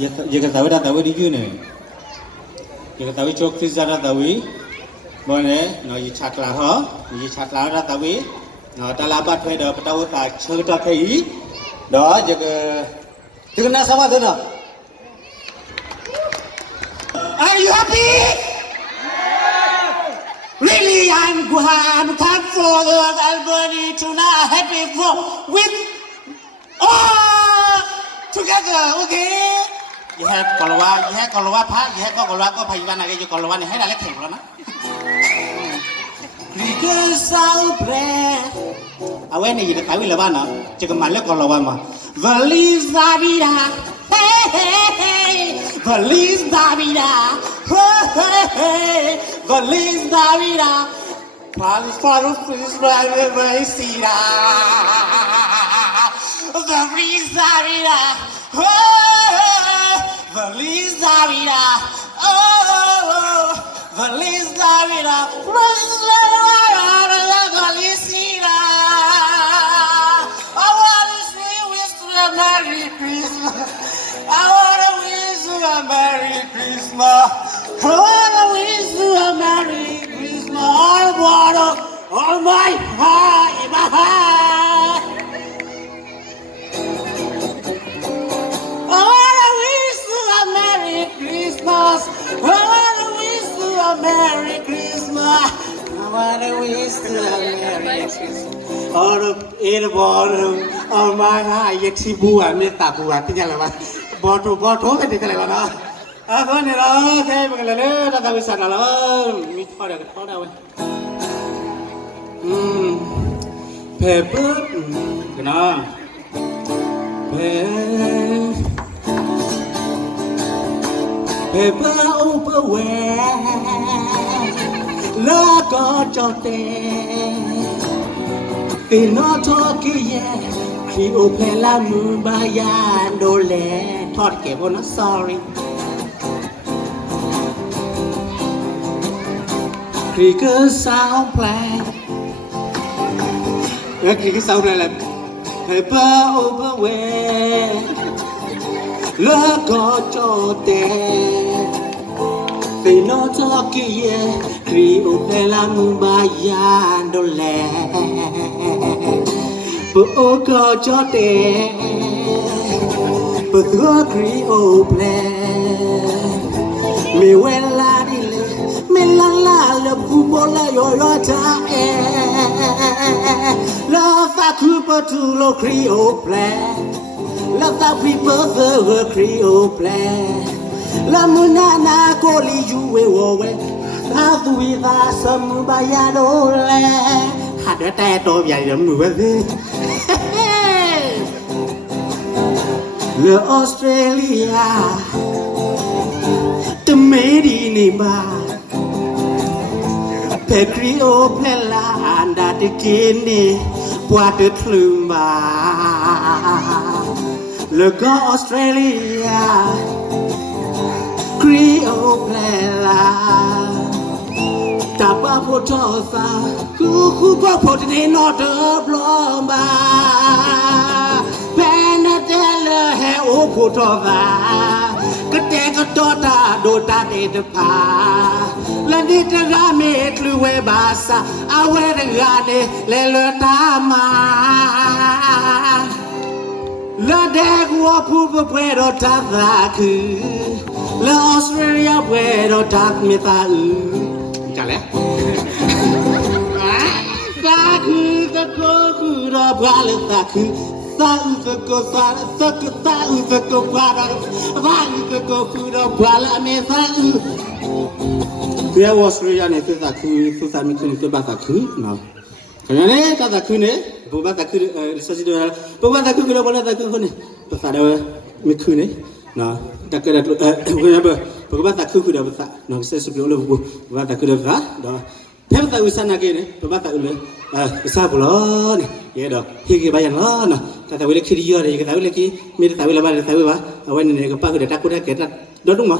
giờ cái tàu đã tàu đi chưa này giờ cái tàu chốt thì ra tàu bọn này nó gì chặt lá hả gì chặt lá ra tàu nó ta làm bắt thuê được tàu ta chơi ta thấy đó giờ cái nào sao mà thế nào Are you happy? Really, I'm thankful that everybody tonight happy for with all together, okay? You have Kolawa Park, you have Kolawa Payana, you Kolawa, and had a lecture, Because so bad. I went to the Kawilavana, Chikamala Kolawama. Valise Davida, hey, Valise Davida, hey, Valise Davida, Paris for Israel, Sida, Valise Davida, Valise Davida, oh, Valise Davida, Merry Christmas. I wanna wish you a Merry Christmas. I wanna wish you a Merry Christmas. I wanna, all my heart, in my heart. I wanna wish you a Merry Christmas. I wanna wish you a Merry Christmas. I wanna wish you a Merry Christmas. All in the bottom of my eye, yet she boo and met that boo at the yellow. Bottle, the telephone. I found it all, came a little that we sat alone. Meet for the photo. Pepper, no. Pepper over where? Look at your day. In not talking yet, he opened la moon by Yandole. Thought came on, sorry. Cricket sound play. Cricket sound like paper over where. Look at your day. They not talking yet, he opened la moon by Yandole. But oh God, your day, but the Creole plan. Me well la dile, me la la kubola yoyota love that Cooper to lo Creole plan. Love that people the Creole plan. La munana koli juwe wowe, love with us some bayano land. Had a tattoo, I am moving. The Australia, the made in bar, the Creole Plella, and that the kidney, what the plumba. Look Australia, Creole Plella. Tapa potosa, kuku potine not a blomba. Penatella he o potova. Kateka dota de the pa. Landita rame clue basa. I wear the gade lelotama. La degua pupa puedo tavaku. La Australia puedo tak mita. Chale. Taku the coku the balataku. Taku the copada. The coku the balameta. There was really an Taku, Tutamiku, Bataku. No. Kayane, Tatakune, Bobataku, Sasidora, Bobataku, Bobataku, Bafada, Mikune. No, Takura, remember, Bobataku could have no accessible Bobataku have that. No, Pemta was son again, Bobataku, Sabulon, Yedo, Higi by an lawn, that I will kill you, you can have lucky, made it. I will about it. I went in a pack of the Takura, get that. Don't know.